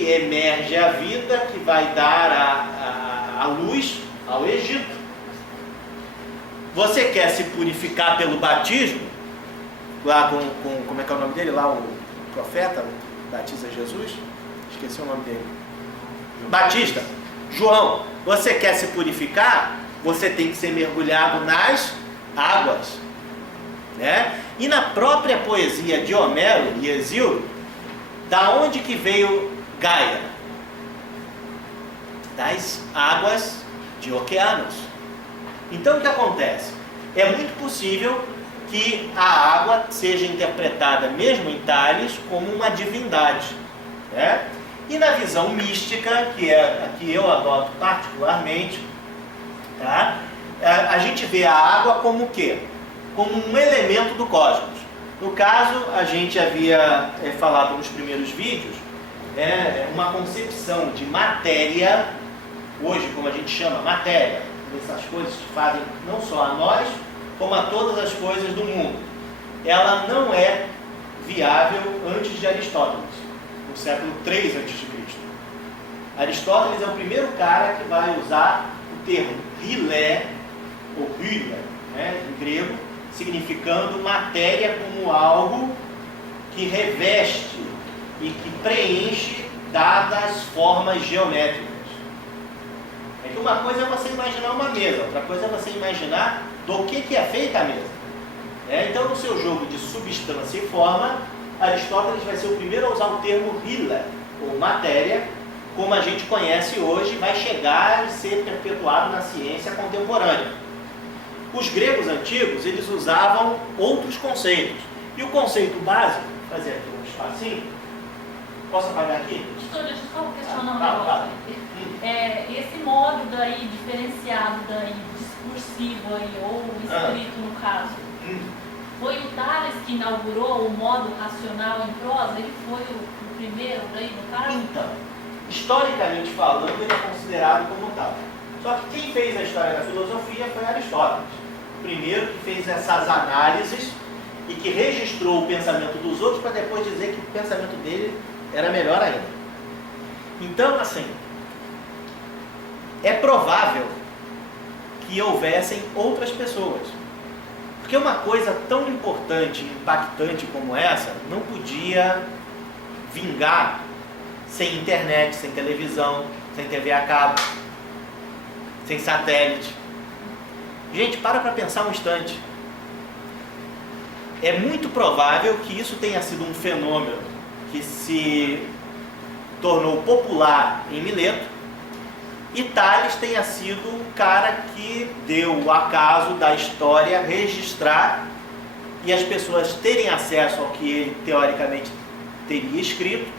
que emerge a vida que vai dar a luz ao Egito. Você quer se purificar pelo batismo? Lá como é que é o nome dele? Lá o profeta batiza Jesus? Esqueci o nome dele. Batista. João, você quer se purificar? Você tem que ser mergulhado nas águas, né? E na própria poesia de Homero e Hesíodo, da onde que veio Gaia? Das águas de oceanos. Então o que acontece? É muito possível que a água seja interpretada, mesmo em Tales, como uma divindade, né? E na visão mística, que é a que eu adoto particularmente, tá? A gente vê a água como o quê? Como um elemento do cosmos. No caso, a gente havia falado nos primeiros vídeos, uma concepção de matéria, hoje como a gente chama matéria, essas coisas que fazem não só a nós, como a todas as coisas do mundo. Ela não é viável antes de Aristóteles, no século III a.C. Aristóteles é o primeiro cara que vai usar o termo rilé, ou rhylé, né, em grego, significando matéria como algo que reveste e que preenche dadas formas geométricas. É que uma coisa é você imaginar uma mesa, outra coisa é você imaginar do que é feita a mesa. Então, no seu jogo de substância e forma, Aristóteles vai ser o primeiro a usar o termo rilé, ou matéria, como a gente conhece hoje, vai chegar e ser perpetuado na ciência contemporânea. Os gregos antigos, eles usavam outros conceitos. E o conceito básico, vou fazer aqui um espacinho. Posso apagar aqui? Deixa eu só questionar um negócio. Esse modo daí, diferenciado daí, discursivo aí, ou escrito no caso, foi o Tales que inaugurou o modo racional em prosa? Ele foi o primeiro daí, no caso? Então, historicamente falando, ele é considerado como tal. Só que quem fez a história da filosofia foi Aristóteles. O primeiro que fez essas análises e que registrou o pensamento dos outros para depois dizer que o pensamento dele era melhor ainda. Então, assim, é provável que houvessem outras pessoas. Porque uma coisa tão importante e impactante como essa não podia vingar sem internet, sem televisão, sem TV a cabo, sem satélite. Gente, para pensar um instante. É muito provável que isso tenha sido um fenômeno que se tornou popular em Mileto e Tales tenha sido o cara que deu o acaso da história registrar e as pessoas terem acesso ao que ele teoricamente teria escrito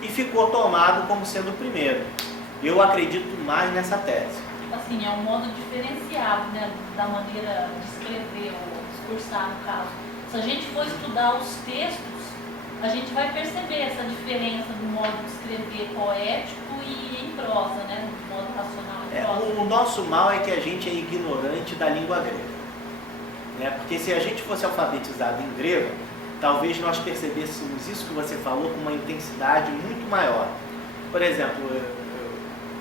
e ficou tomado como sendo o primeiro. Eu acredito mais nessa tese. Assim, é um modo diferenciado, né, da maneira de escrever ou discursar, no caso. Se a gente for estudar os textos, a gente vai perceber essa diferença do modo de escrever poético e em prosa, né, do modo racional em prosa. O nosso mal é que a gente é ignorante da língua grega. Porque se a gente fosse alfabetizado em grego, talvez nós percebêssemos isso que você falou com uma intensidade muito maior. Por exemplo,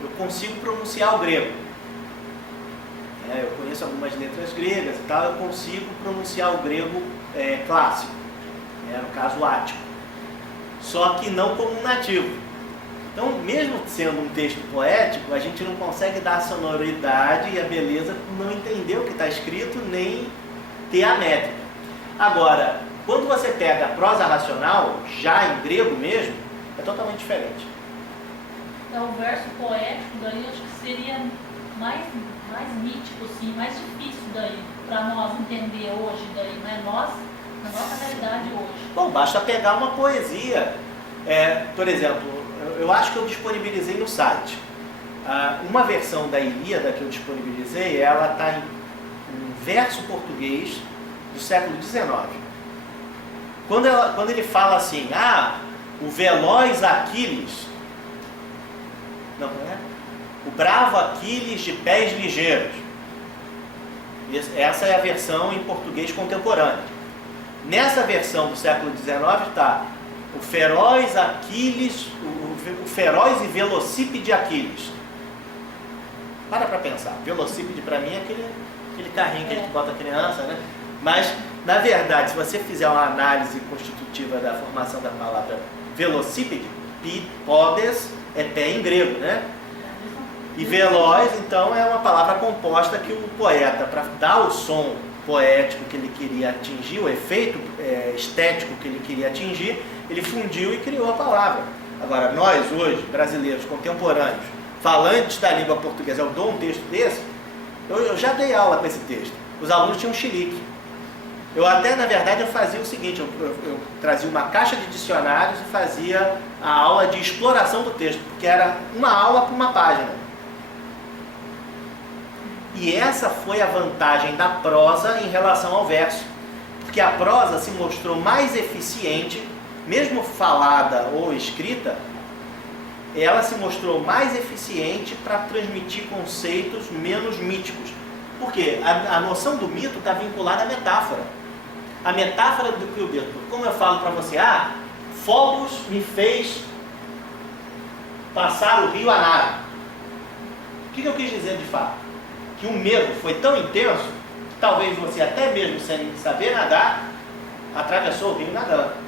eu consigo pronunciar o grego. Eu conheço algumas letras gregas e tal, eu consigo pronunciar o grego clássico, no caso ático. Só que não como um nativo. Então, mesmo sendo um texto poético, a gente não consegue dar a sonoridade e a beleza por não entender o que está escrito, nem ter a métrica. Agora, quando você pega a prosa racional, já em grego mesmo, é totalmente diferente. Então, o verso poético daí, acho que seria mais nítido, assim, mais difícil daí, para nós entender hoje daí, né? Nós, na nossa realidade hoje. Bom, basta pegar uma poesia. Por exemplo, eu acho que eu disponibilizei no site. Uma versão da Ilíada que eu disponibilizei, ela está em verso português do século XIX. Quando ele fala assim, o veloz Aquiles, não é? O bravo Aquiles de pés ligeiros. Essa é a versão em português contemporâneo. Nessa versão do século XIX está o feroz Aquiles, o o feroz e velocípede Aquiles. Para pensar. Velocípede para mim é aquele carrinho que a gente bota a criança, né? Mas, na verdade, se você fizer uma análise constitutiva da formação da palavra velocípede, podes é pé em grego, né? E veloz, então, é uma palavra composta que o poeta, para dar o som poético que ele queria atingir, o efeito estético que ele queria atingir, ele fundiu e criou a palavra. Agora, nós hoje, brasileiros contemporâneos, falantes da língua portuguesa, eu dou um texto desse, eu já dei aula com esse texto. Os alunos tinham um chilique. Eu até, na verdade, eu fazia o seguinte, eu trazia uma caixa de dicionários e fazia a aula de exploração do texto, porque era uma aula por uma página. E essa foi a vantagem da prosa em relação ao verso, porque a prosa se mostrou mais eficiente, mesmo falada ou escrita, ela se mostrou mais eficiente para transmitir conceitos menos míticos. Por quê? A noção do mito está vinculada à metáfora. A metáfora do Gilberto, como eu falo para você, Fogos me fez passar o rio a nado. O que eu quis dizer de fato? Que o medo foi tão intenso que talvez você, até mesmo sem saber nadar, atravessou o rio nadando.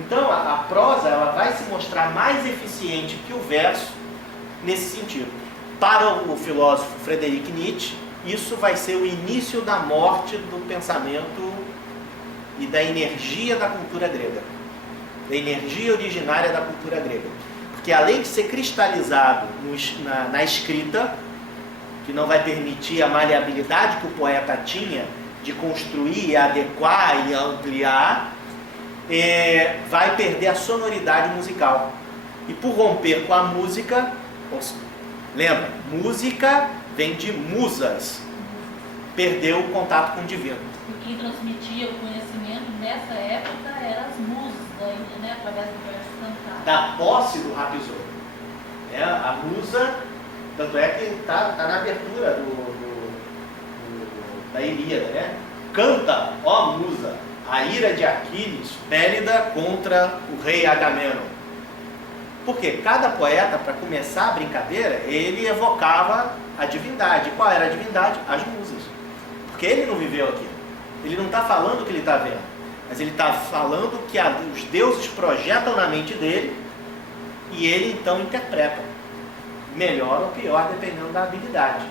Então a prosa ela vai se mostrar mais eficiente que o verso nesse sentido. Para o filósofo Friedrich Nietzsche, isso vai ser o início da morte do pensamento e da energia da cultura grega, da energia originária da cultura grega. Porque além de ser cristalizado na escrita, que não vai permitir a maleabilidade que o poeta tinha de construir, adequar e ampliar, vai perder a sonoridade musical. E por romper com a música, lembra, música vem de musas, perdeu o contato com o divino. E quem transmitia o conhecimento nessa época eram as musas, né, através do verso cantado. Da posse do Rhapsody. A musa, tanto é que está na abertura da Ilíada, né? Canta, ó musa, a ira de Aquiles, Pélida contra o rei Agamenon. Porque cada poeta, para começar a brincadeira, ele evocava a divindade. Qual era a divindade? As musas. Porque ele não viveu aquilo. Ele não está falando o que ele está vendo, mas ele está falando que os deuses projetam na mente dele e ele então interpreta. Melhor ou pior, dependendo da habilidade.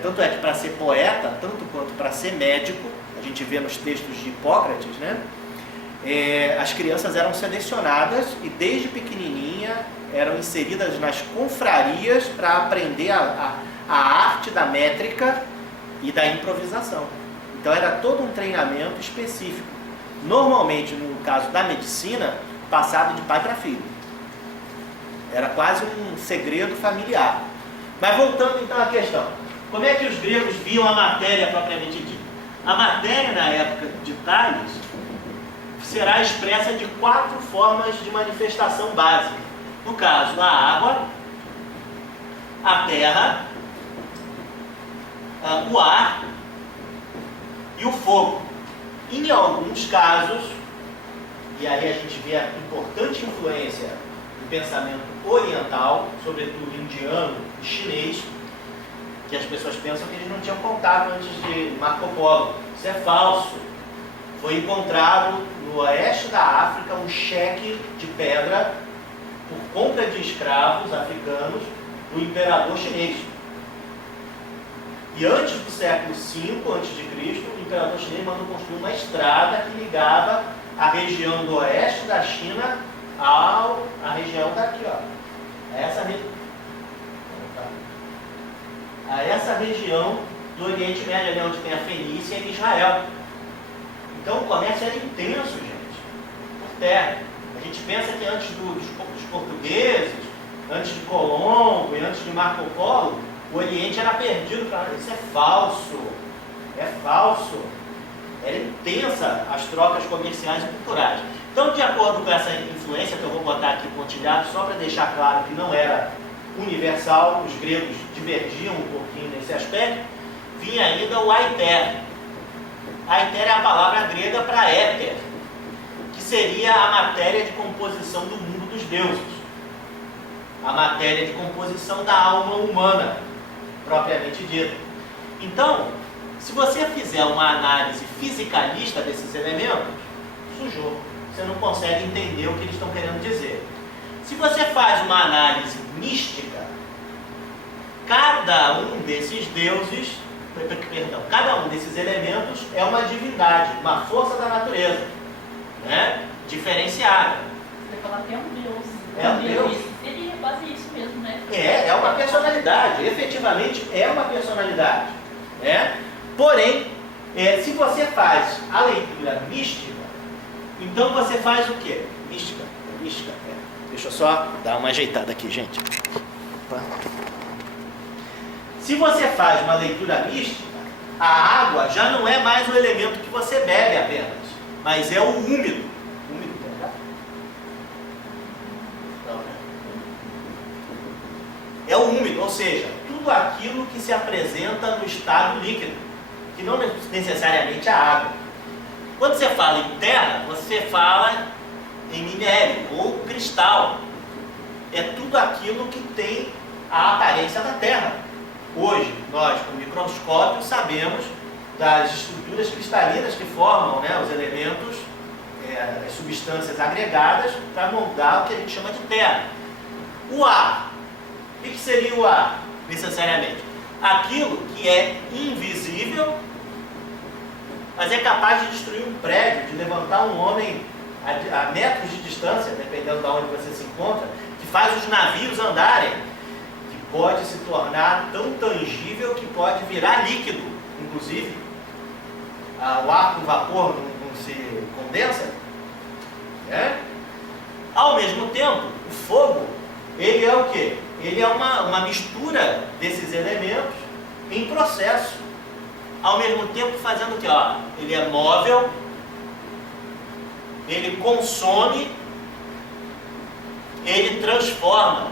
Tanto é que para ser poeta, tanto quanto para ser médico, a gente vê nos textos de Hipócrates, né? As crianças eram selecionadas e desde pequenininha eram inseridas nas confrarias para aprender a arte da métrica e da improvisação. Então era todo um treinamento específico. Normalmente, no caso da medicina, passado de pai para filho. Era quase um segredo familiar. Mas voltando então à questão. Como é que os gregos viam a matéria propriamente dita? A matéria, na época de Tales, será expressa de 4 formas de manifestação básica. No caso, a água, a terra, o ar e o fogo. Em alguns casos, e aí a gente vê a importante influência do pensamento oriental, sobretudo indiano e chinês, que as pessoas pensam que eles não tinham contato antes de Marco Polo. Isso é falso. Foi encontrado no oeste da África um cheque de pedra por compra de escravos africanos do imperador chinês. E antes do século V a.C., o imperador chinês mandou construir uma estrada que ligava a região do oeste da China à região daqui, ó. A essa região do Oriente Médio, ali onde tem a Fenícia e Israel. Então o comércio era intenso, gente, por terra. A gente pensa que antes dos portugueses, antes de Colombo e antes de Marco Polo, o Oriente era perdido. Isso é falso. É falso. Era intensa as trocas comerciais e culturais. Então, de acordo com essa influência, que eu vou botar aqui pontilhado, só para deixar claro que não era universal, os gregos divergiam um pouquinho nesse aspecto, vinha ainda o aiter. Aiter é a palavra grega para éter, que seria a matéria de composição do mundo dos deuses, a matéria de composição da alma humana, propriamente dita. Então, se você fizer uma análise fisicalista desses elementos, sujou. Você não consegue entender o que eles estão querendo dizer. Se você faz uma análise mística, cada um desses deuses, cada um desses elementos é uma divindade, uma força da natureza, né? Diferenciada. Você falar que é um deus. É um deus. Seria quase isso mesmo, né? É uma personalidade, efetivamente é uma personalidade, né? Porém, se você faz a leitura mística, então você faz o quê? Mística. Deixa eu só dar uma ajeitada aqui, gente. Opa. Se você faz uma leitura mística, a água já não é mais o elemento que você bebe apenas, mas é o úmido. Úmido, tá? Não, né? É o úmido, ou seja, tudo aquilo que se apresenta no estado líquido, que não necessariamente a água. Quando você fala em terra, você fala em minério ou cristal. É tudo aquilo que tem a aparência da terra. Hoje, nós, com o microscópio, sabemos das estruturas cristalinas que formam, né, os elementos, as substâncias agregadas para moldar o que a gente chama de terra. O ar. O que seria o ar, necessariamente? Aquilo que é invisível, mas é capaz de destruir um prédio, de levantar um homem a metros de distância, dependendo de onde você se encontra, que faz os navios andarem, que pode se tornar tão tangível que pode virar líquido, inclusive. O ar com vapor não se condensa. Né? Ao mesmo tempo, o fogo, ele é o quê? Ele é uma mistura desses elementos em processo. Ao mesmo tempo fazendo o quê? Ele é móvel, ele consome, ele transforma.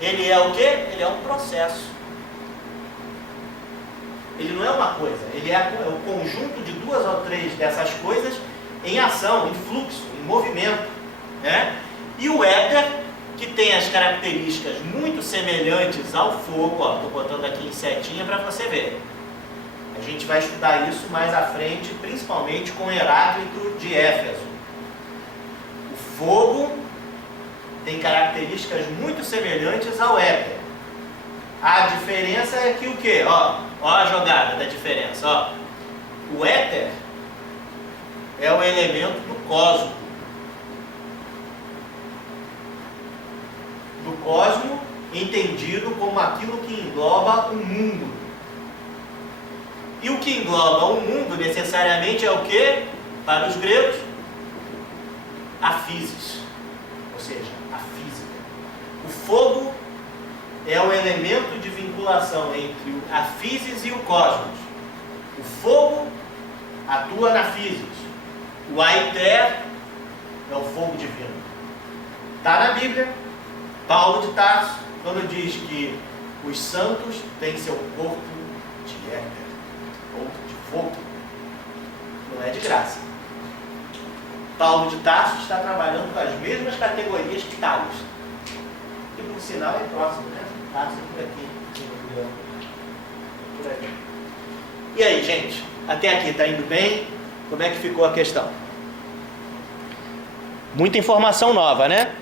Ele é o quê? Ele é um processo. Ele não é uma coisa, ele é o conjunto de duas ou três dessas coisas em ação, em fluxo, em movimento, né? E o éter, que tem as características muito semelhantes ao fogo, estou botando aqui em setinha para você ver. A gente vai estudar isso mais à frente, principalmente com Heráclito de Éfeso. O fogo tem características muito semelhantes ao éter. A diferença é que o quê? Ó a jogada da diferença. O éter é o elemento do cosmo. Do cosmo entendido como aquilo que engloba o mundo. E o que engloba o mundo necessariamente é o que? Para os gregos, a physis, ou seja, a física. O fogo é o elemento de vinculação entre a physis e o cosmos. O fogo atua na physis. O aether é o fogo divino. Está na Bíblia. Paulo de Tarso, quando diz que os santos têm seu corpo de éter, ou de fogo, não é de graça. Paulo de Tarso está trabalhando com as mesmas categorias que Talos. E por sinal é próximo, né? Tarso por aqui. Por aqui. E aí, gente? Até aqui, está indo bem? Como é que ficou a questão? Muita informação nova, né?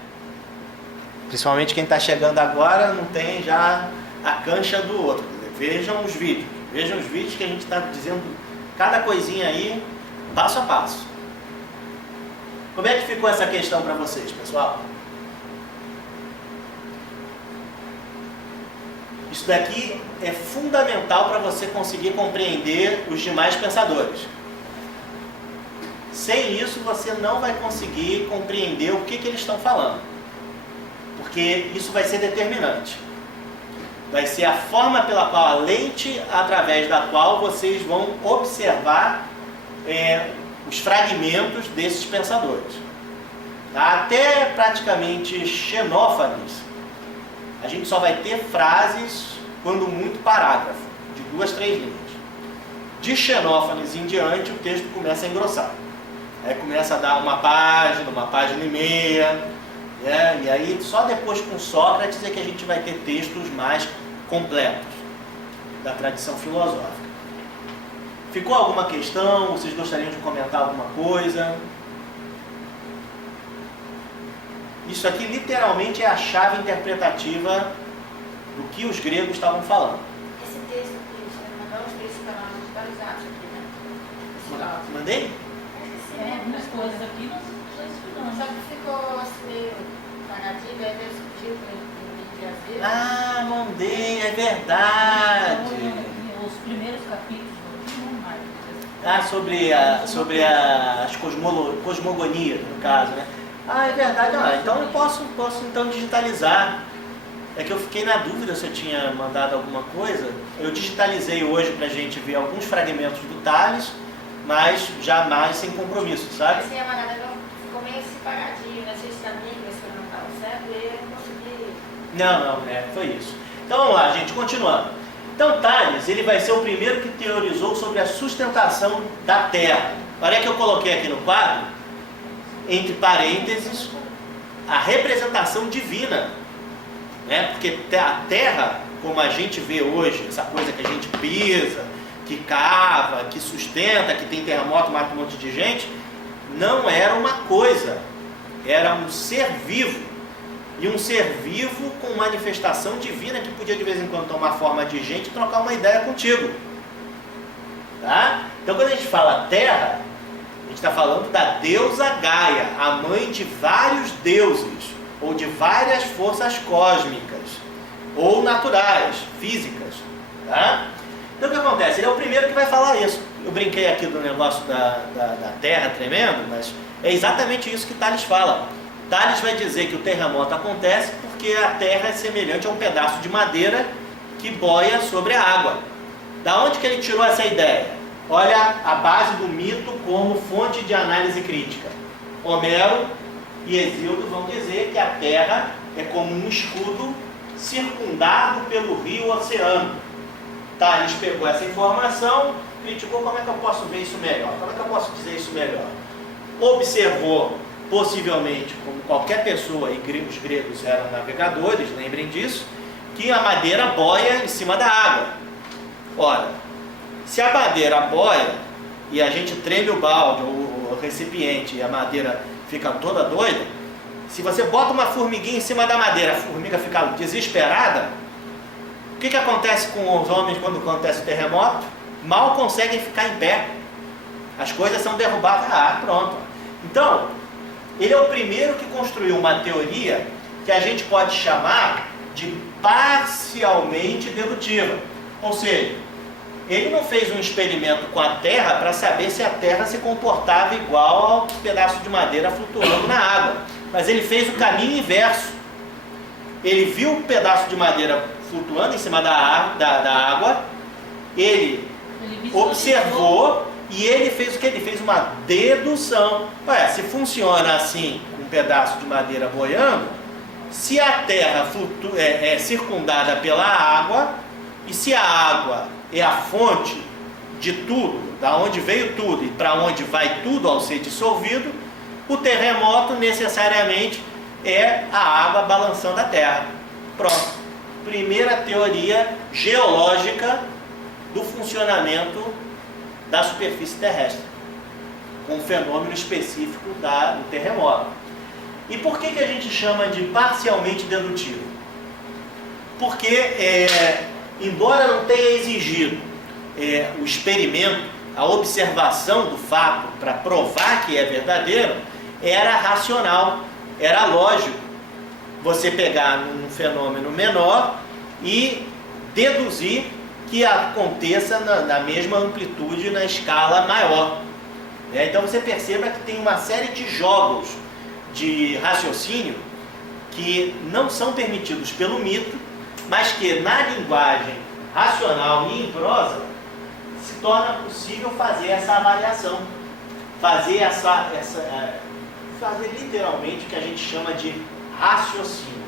Principalmente quem está chegando agora não tem já a cancha do outro. Vejam os vídeos que a gente está dizendo cada coisinha aí, passo a passo. Como é que ficou essa questão para vocês, pessoal? Isso daqui é fundamental para você conseguir compreender os demais pensadores. Sem isso, você não vai conseguir compreender o que eles estão falando. Porque isso vai ser determinante. Vai ser a forma pela qual, a lente através da qual vocês vão observar os fragmentos desses pensadores. Até praticamente Xenófanes, a gente só vai ter frases, quando muito parágrafo, de 2, 3 linhas. De Xenófanes em diante, o texto começa a engrossar. Aí começa a dar uma página e meia, né? E aí só depois com Sócrates é que a gente vai ter textos mais completos da tradição filosófica. Ficou alguma questão? Vocês gostariam de comentar alguma coisa? Isso aqui literalmente é a chave interpretativa do que os gregos estavam falando. Esse texto aqui, você vai mandar os textos para nós atualizados aqui, né? Esse áudio. Mandei? Algumas coisas aqui nós já estudamos. Só que ficou assim meio paradinho, aí Deus pediu para ele trazer. Ah, mandei, é verdade. Os primeiros capítulos do livro, mais. Ah, sobre as cosmogonias, no caso, né? Ah, é verdade. Ah, então eu posso então digitalizar. É que eu fiquei na dúvida se eu tinha mandado alguma coisa. Eu digitalizei hoje pra gente ver alguns fragmentos do Tales, mas jamais sem compromisso, sabe? Assim, a manada ficou meio separadinho, né? Vocês sabiam que esse não estava certo, e eu não consegui. Não, foi isso. Então vamos lá, gente, continuando. Então Tales, ele vai ser o primeiro que teorizou sobre a sustentação da Terra. Olha que eu coloquei aqui no quadro, entre parênteses, a representação divina, né? Porque a Terra, como a gente vê hoje, essa coisa que a gente pisa, que cava, que sustenta, que tem terremoto, mata um monte de gente, não era uma coisa, era um ser vivo. E um ser vivo com manifestação divina que podia de vez em quando tomar forma de gente e trocar uma ideia contigo. Tá? Então quando a gente fala Terra, a gente está falando da deusa Gaia, a mãe de vários deuses, ou de várias forças cósmicas, ou naturais, físicas. Tá? Então o que acontece? Ele é o primeiro que vai falar isso. Eu brinquei aqui do negócio da Terra tremendo, mas é exatamente isso que Tales fala. Tales vai dizer que o terremoto acontece porque a Terra é semelhante a um pedaço de madeira que boia sobre a água. Da onde que ele tirou essa ideia? Olha a base do mito como fonte de análise crítica. Homero e Hesíodo vão dizer que a Terra é como um escudo circundado pelo rio oceano. Tales pegou essa informação, criticou: como é que eu posso ver isso melhor? Como é que eu posso dizer isso melhor? Observou, possivelmente, como qualquer pessoa, e os gregos eram navegadores, lembrem disso, que a madeira boia em cima da água. Ora, se a madeira boia e a gente treme o balde ou o recipiente e a madeira fica toda doida, se você bota uma formiguinha em cima da madeira, a formiga fica desesperada, o que acontece com os homens quando acontece o terremoto? Mal conseguem ficar em pé. As coisas são derrubadas. Ah, pronto. Então, ele é o primeiro que construiu uma teoria que a gente pode chamar de parcialmente dedutiva. Ou seja, ele não fez um experimento com a Terra para saber se a Terra se comportava igual ao pedaço de madeira flutuando na água. Mas ele fez o caminho inverso. Ele viu um pedaço de madeira flutuando em cima da água, ele observou e ele fez o que? Ele fez uma dedução. Ué, se funciona assim, com um pedaço de madeira boiando, se a Terra é circundada pela água, e se a água é a fonte de tudo, da onde veio tudo e para onde vai tudo ao ser dissolvido, o terremoto necessariamente é a água balançando a Terra. Pronto. Primeira teoria geológica do funcionamento da superfície terrestre, com um fenômeno específico do terremoto. E por que a gente chama de parcialmente dedutivo? Porque, embora não tenha exigido o experimento, a observação do fato para provar que é verdadeiro, era racional, era lógico você pegar um fenômeno menor e deduzir que aconteça na mesma amplitude na escala maior. Então você perceba que tem uma série de jogos de raciocínio que não são permitidos pelo mito, mas que na linguagem racional e em prosa se torna possível fazer essa avaliação, fazer fazer literalmente o que a gente chama de raciocínio,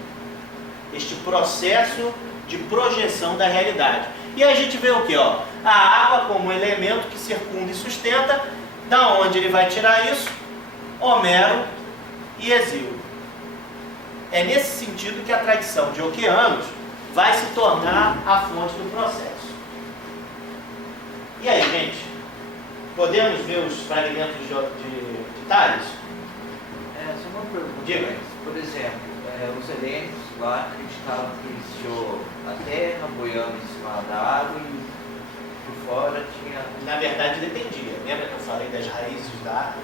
este processo de projeção da realidade. E a gente vê o que? A água como elemento que circunda e sustenta. Da onde ele vai tirar isso? Homero e Hesíodo. É nesse sentido que a tradição de Oceanos vai se tornar a fonte do processo. E aí, gente? Podemos ver os fragmentos de Tales? Só uma pergunta. Diga. Por exemplo, os helênicos lá acreditavam que existia a terra boiando em cima da água e por fora tinha... Na verdade, dependia. Lembra que eu falei das raízes da...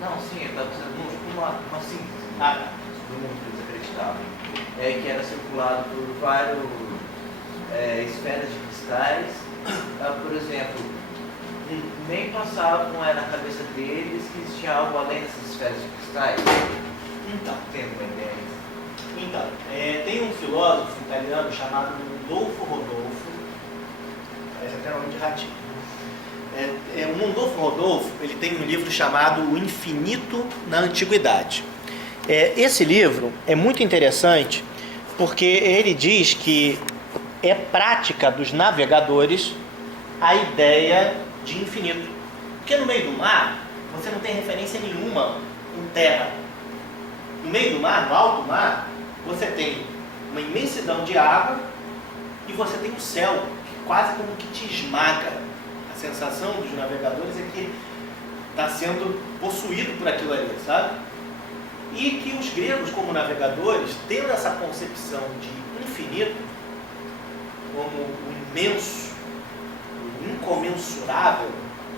Não, sim, eu estava dizendo tipo uma síntese do mundo que eles acreditavam. Que era circulado por várias esferas de cristais. Por exemplo, nem passavam na cabeça deles que existia algo além dessas esferas de cristais. Então, Tendo uma ideia. Então, tem um filósofo italiano chamado Mondolfo Rodolfo, parece até nome de ratinho. O Mondolfo Rodolfo, ele tem um livro chamado O Infinito na Antiguidade. Esse livro é muito interessante porque ele diz que é prática dos navegadores a ideia de infinito. Porque no meio do mar, você não tem referência nenhuma em terra. No meio do mar, no alto mar, você tem uma imensidão de água e você tem o céu, que quase como que te esmaga. A sensação dos navegadores é que está sendo possuído por aquilo ali, sabe? E que os gregos, como navegadores, tendo essa concepção de infinito, como o imenso, o incomensurável,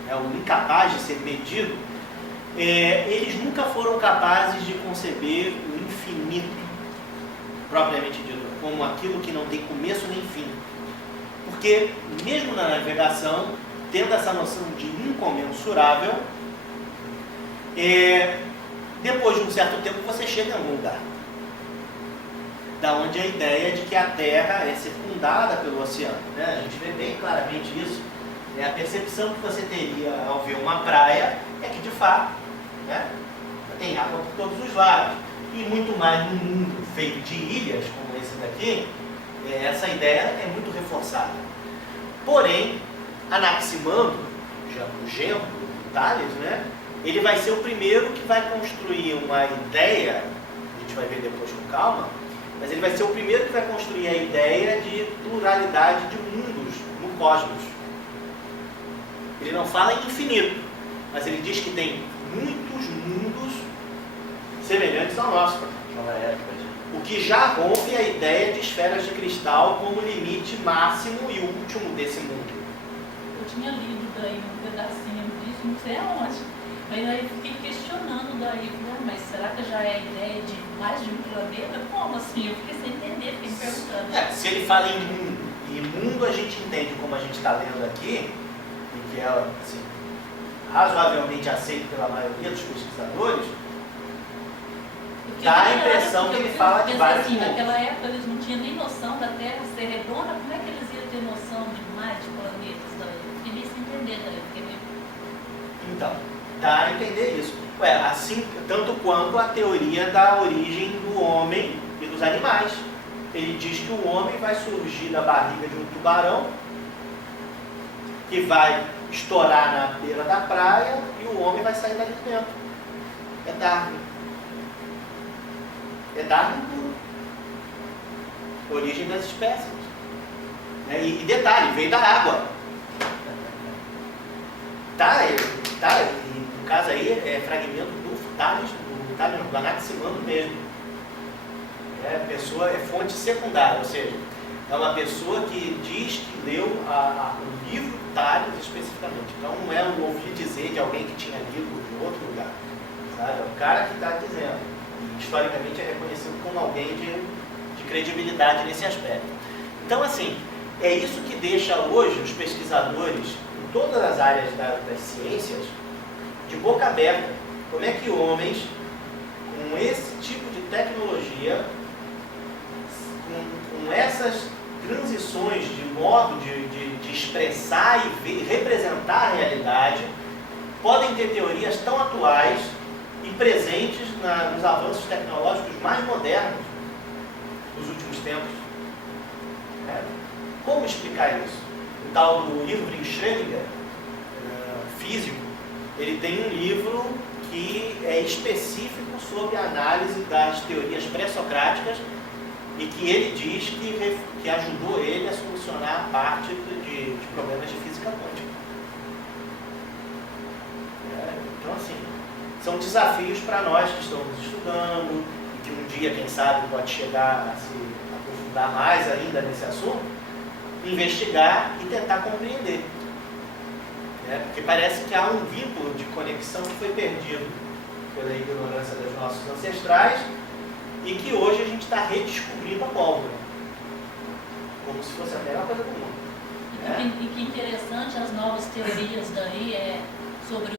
o incapaz de ser medido, eles nunca foram capazes de conceber o infinito, propriamente dito, como aquilo que não tem começo nem fim. Porque, mesmo na navegação, tendo essa noção de incomensurável, depois de um certo tempo você chega em algum lugar. Da onde a ideia de que a Terra é circundada pelo oceano. Né? A gente vê bem claramente isso. A percepção que você teria ao ver uma praia é que, de fato, né, tem água por todos os lados. E muito mais num mundo feito de ilhas, como esse daqui, essa ideia é muito reforçada. Porém, Anaximandro, o genro do Tales, né, ele vai ser o primeiro que vai construir uma ideia, a gente vai ver depois com calma, mas ele vai ser o primeiro que vai construir a ideia de pluralidade de mundos no cosmos. Ele não fala em infinito, mas ele diz que tem muitos mundos semelhantes ao nosso. O que já rompe a ideia de esferas de cristal como limite máximo e último desse mundo. Eu tinha lido daí um pedacinho disso, não sei aonde. Mas aí eu fiquei questionando daí, mas será que já é a ideia de mais de um planeta? Como assim? Eu fiquei sem entender, fiquei me perguntando. Se ele fala em mundo, e mundo a gente entende como a gente está lendo aqui, e que é assim, razoavelmente aceito pela maioria dos pesquisadores, dá a impressão que ele fala de vários mundos. Naquela época eles não tinham nem noção da Terra ser redonda, como é que eles iam ter noção de mais de planetas daí? Eu fiquei meio sem entender daí. Então, dá a entender isso. Assim, tanto quanto a teoria da origem do homem e dos animais. Ele diz que o homem vai surgir da barriga de um tubarão, que vai estourar na beira da praia e o homem vai sair dali dentro. É Darwin. É Darwin puro. Origem das espécies. E detalhe, veio da água. No caso aí é fragmento do Tales, do Anaximandro mesmo. Pessoa é fonte secundária, ou seja, é uma pessoa que diz que leu o livro Tales especificamente. Então não é um ouvir dizer de alguém que tinha lido de outro lugar. Sabe? É o cara que está dizendo. E historicamente é reconhecido como alguém de credibilidade nesse aspecto. Então, assim, é isso que deixa hoje os pesquisadores em todas as áreas das ciências de boca aberta. Como é que homens com esse tipo de tecnologia, com essas transições de modo de expressar e representar a realidade, podem ter teorias tão atuais e presentes nos avanços tecnológicos mais modernos dos últimos tempos. Como explicar isso? O tal do Irving Schrödinger, físico, ele tem um livro que é específico sobre a análise das teorias pré-socráticas e que ele diz que ajudou ele a solucionar parte de problemas de física quântica. Então, assim, são desafios para nós que estamos estudando e que um dia, quem sabe, pode chegar a se aprofundar mais ainda nesse assunto, investigar e tentar compreender. Porque parece que há um vínculo de conexão que foi perdido pela ignorância dos nossos ancestrais e que hoje a gente está redescobrindo a pólvora, como se fosse a melhor coisa do mundo. E que interessante as novas teorias daí sobre